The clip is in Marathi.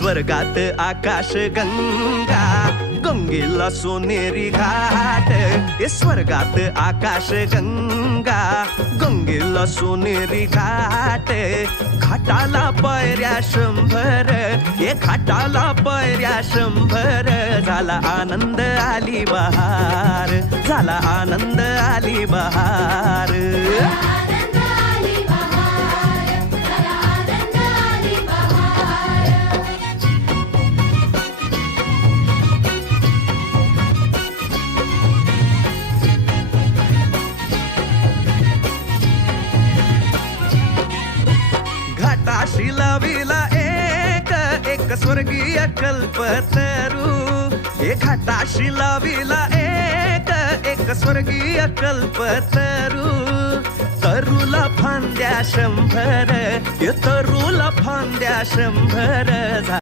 स्वर्गात आकाश गंगा, गंगेला सोनेरी घाट. स्वर्गात आकाश गंगा, गंगेला सोनेरी घाट. घाटाला पायऱ्या 100, घाटाला पायऱ्या 100. झाला आनंद आली बहार, झाला आनंद आली बहार. घाटाशी लाविला एक स्वर्गीय कल्पतरू. घाटाशी लाविला एक स्वर्गीय कल्पतरू. तरूला फांद्या 100, तरूला फांद्या 100.